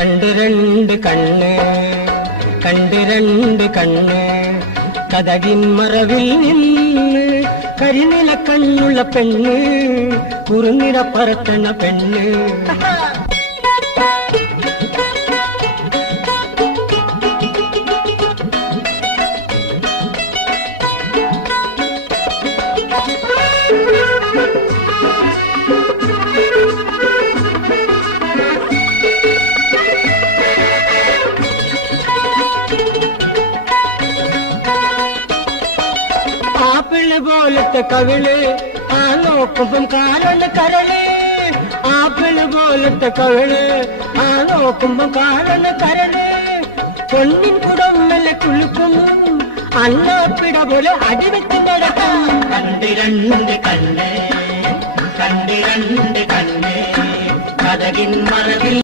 കണ്ടിരണ്ട് കണ്ണ് കണ്ടിരണ്ട് കണ്ണ് കതകിൻ മറവിൽ നിന്ന് കരിനില കണ്ണുള്ള പെണ്ണ് കുറുനിര പറത്തണ പെണ്ണ് ആപ്പിള് പോലത്തെ കവിള് ആ നോക്കുമ്പം കാലൊന്ന് കരള് ആപ്പിള് പോലത്തെ കവിള് ആ നോക്കുമ്പം കാലൊന്ന് കരള് പൊന്നിൻ കുടമ്മലെ കുളുക്കും അന്നാപ്പിട പോലെ അടിവെത്തിന്റെ കണ്ടിരണ്ട് കണ്ണ് കണ്ടിരണ്ട് കണ്ണ് കതകിൻ മറവിൽ